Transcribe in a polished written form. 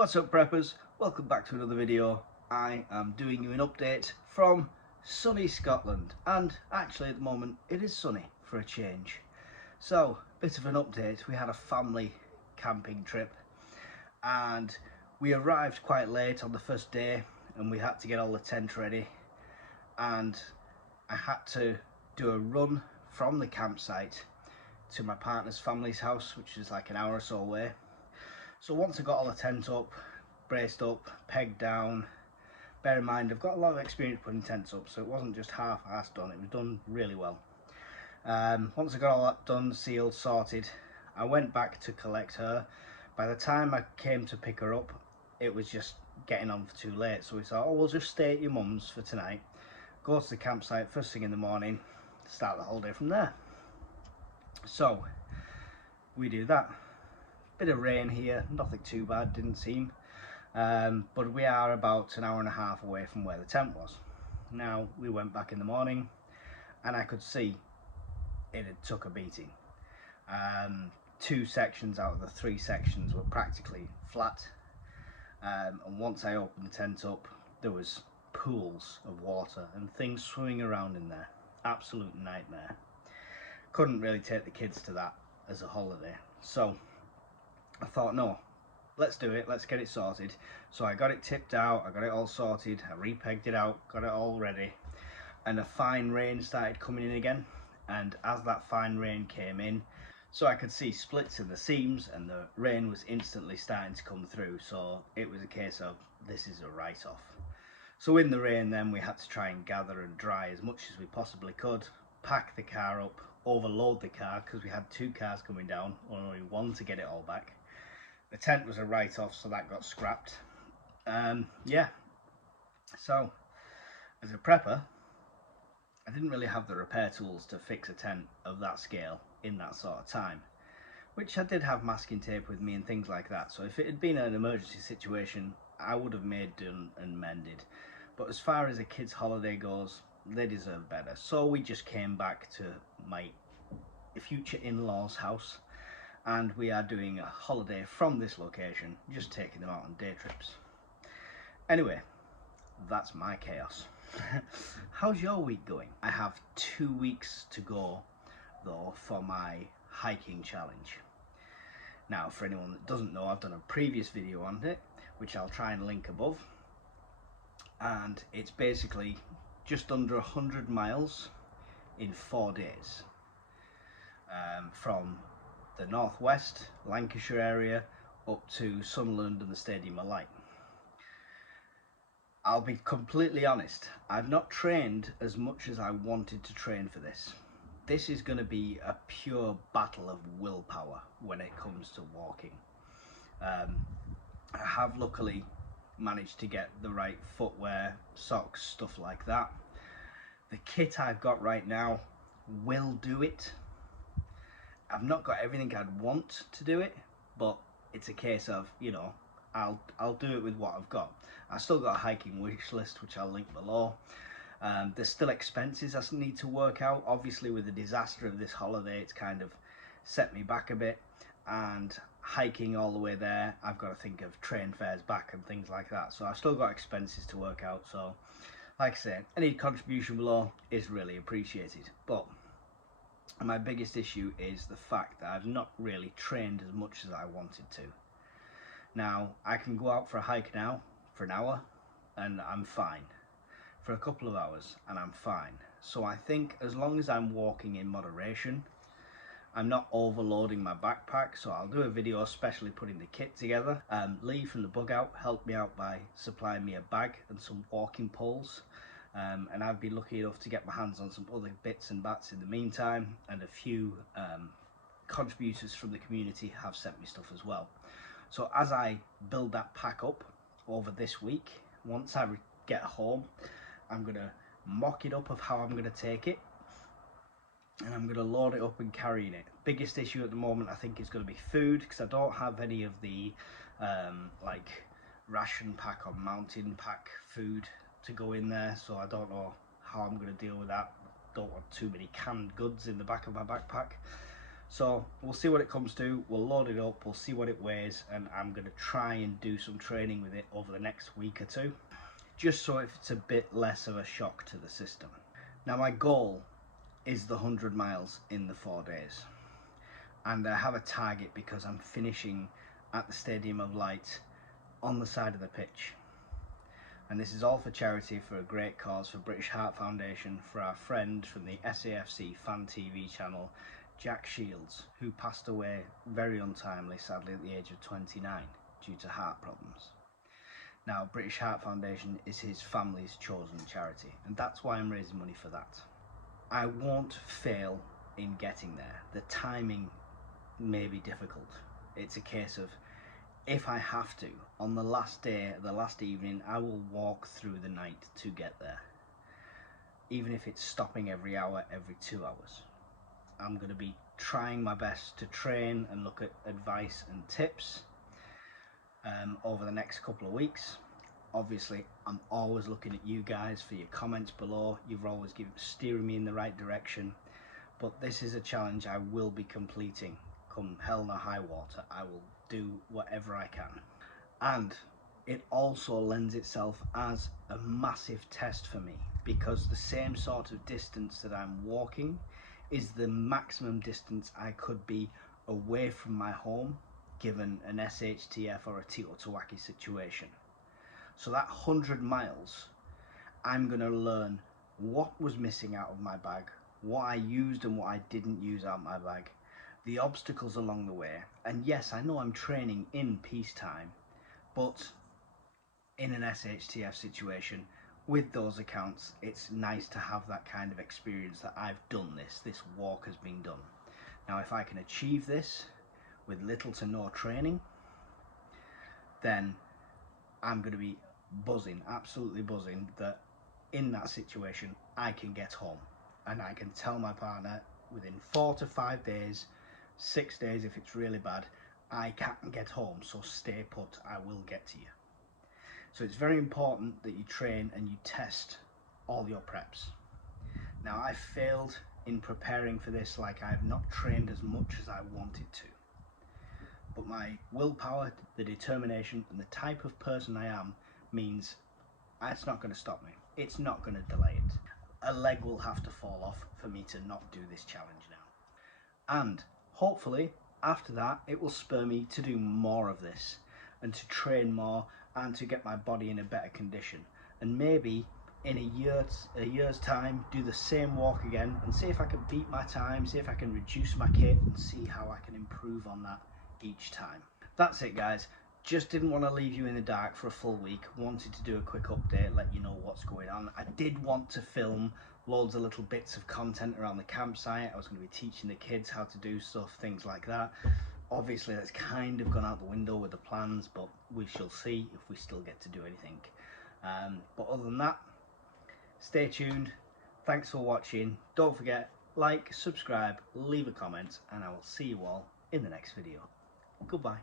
What's up preppers, welcome back to another video. I am doing you an update from sunny Scotland, and actually at the moment it is sunny for a change. So, bit of an update. We had a family camping trip and we arrived quite late on the first day and we had to get all the tent ready, and I had to do a run from the campsite to my partner's family's house, which is like an hour or so away. So once I got all the tent up, braced up, pegged down, bear in mind I've got a lot of experience putting tents up, so it wasn't just half-assed done, it was done really well. Once I got all that done, sealed, sorted, I went back to collect her. By the time I came to pick her up, it was just getting on for too late, so we thought, oh, we'll just stay at your mum's for tonight, go to the campsite first thing in the morning, start the whole day from there. So we do that. Bit of rain here, nothing too bad, didn't seem, but we are about an hour and a half away from where the tent was. Now we went back in the morning and I could see it had took a beating. 2 sections out of the 3 sections were practically flat, and once I opened the tent up there was pools of water and things swimming around in there. Absolute nightmare. Couldn't really take the kids to that as a holiday, so I thought, no, let's do it, let's get it sorted. So I got it tipped out, I got it all sorted, I re-pegged it out, got it all ready, and a fine rain started coming in again. And as that fine rain came in, so I could see splits in the seams and the rain was instantly starting to come through, so it was a case of this is a write-off. So in the rain then we had to try and gather and dry as much as we possibly could, pack the car up, overload the car because we had 2 cars coming down, only one to get it all back. The tent was a write-off, so that got scrapped. Yeah, so as a prepper, I didn't really have the repair tools to fix a tent of that scale in that sort of time, which I did have masking tape with me and things like that, so if it had been an emergency situation I would have made done and mended. But as far as a kid's holiday goes, they deserve better. So we just came back to my future in-laws' house, and we are doing a holiday from this location, just taking them out on day trips. Anyway, that's my chaos. How's your week going? I have 2 weeks to go though for my hiking challenge. Now for anyone that doesn't know, I've done a previous video on it which I'll try and link above, and it's basically just under 100 miles in 4 days, from the northwest Lancashire area up to Sunderland and the Stadium of Light. I'll be completely honest, I've not trained as much as I wanted to train for this. This is going to be a pure battle of willpower when it comes to walking. I have luckily managed to get the right footwear, socks, stuff like that. The kit I've got right now will do it. I've not got everything I'd want to do it, but it's a case of, you know, I'll do it with what I've got. I've still got a hiking wish list which I'll link below. There's still expenses I need to work out. Obviously with the disaster of this holiday it's kind of set me back a bit, and hiking all the way there I've got to think of train fares back and things like that, so I've still got expenses to work out. So like I say, any contribution below is really appreciated. But my biggest issue is the fact that I've not really trained as much as I wanted to. Now I can go out for a hike now for an hour and I'm fine, for a couple of hours and I'm fine. So I think as long as I'm walking in moderation, I'm not overloading my backpack, so I'll do a video especially putting the kit together. Lee from the Bug Out helped me out by supplying me a bag and some walking poles, and I've been lucky enough to get my hands on some other bits and bats in the meantime, and a few contributors from the community have sent me stuff as well. So as I build that pack up over this week, once I get home, I'm going to mock it up of how I'm going to take it, and I'm going to load it up and carrying it. Biggest issue at the moment I think is going to be food, because I don't have any of the like ration pack or mountain pack food to go in there, so I don't know how I'm going to deal with that. Don't want too many canned goods in the back of my backpack. So we'll see what it comes to, we'll load it up, we'll see what it weighs, and I'm going to try and do some training with it over the next week or two, just so it's a bit less of a shock to the system. Now my goal is the 100 miles in the 4 days, and I have a target because I'm finishing at the Stadium of Light on the side of the pitch. And this is all for charity, for a great cause, for British Heart Foundation, for our friend from the SAFC Fan TV channel, Jack Shields, who passed away very untimely, sadly, at the age of 29 due to heart problems. Now, British Heart Foundation is his family's chosen charity, and that's why I'm raising money for that. I won't fail in getting there. The timing may be difficult. It's a case of, if I have to, on the last day, the last evening, I will walk through the night to get there. Even if it's stopping every hour, every 2 hours. I'm going to be trying my best to train and look at advice and tips over the next couple of weeks. Obviously, I'm always looking at you guys for your comments below. You've always steering me in the right direction. But this is a challenge I will be completing. Come hell nor high water, I will do whatever I can. And it also lends itself as a massive test for me, because the same sort of distance that I'm walking is the maximum distance I could be away from my home given an SHTF or a Teotowaki situation. So that 100 miles, I'm going to learn what was missing out of my bag, what I used and what I didn't use out of my bag, the obstacles along the way. And yes, I know I'm training in peacetime, but in an SHTF situation, with those accounts, it's nice to have that kind of experience that I've done this walk has been done. Now, if I can achieve this with little to no training, then I'm going to be buzzing, absolutely buzzing, that in that situation I can get home and I can tell my partner within 4 to 5 days, 6 days if it's really bad, I can't get home, so stay put, I will get to you. So it's very important that you train and you test all your preps. Now, I failed in preparing for this, like I've not trained as much as I wanted to. But my willpower, the determination and the type of person I am means it's not going to stop me. It's not going to delay it. A leg will have to fall off for me to not do this challenge now. And hopefully after that it will spur me to do more of this and to train more and to get my body in a better condition, and maybe in a year's time do the same walk again and see if I can beat my time, see if I can reduce my kit and see how I can improve on that each time. That's it, guys. Just didn't want to leave you in the dark for a full week. Wanted to do a quick update, let you know what's going on. I did want to film loads of little bits of content around the campsite. I was going to be teaching the kids how to do stuff, things like that. Obviously that's kind of gone out the window with the plans, but we shall see if we still get to do anything. But other than that, stay tuned. Thanks for watching. Don't forget, like, subscribe, leave a comment, and I will see you all in the next video. Goodbye.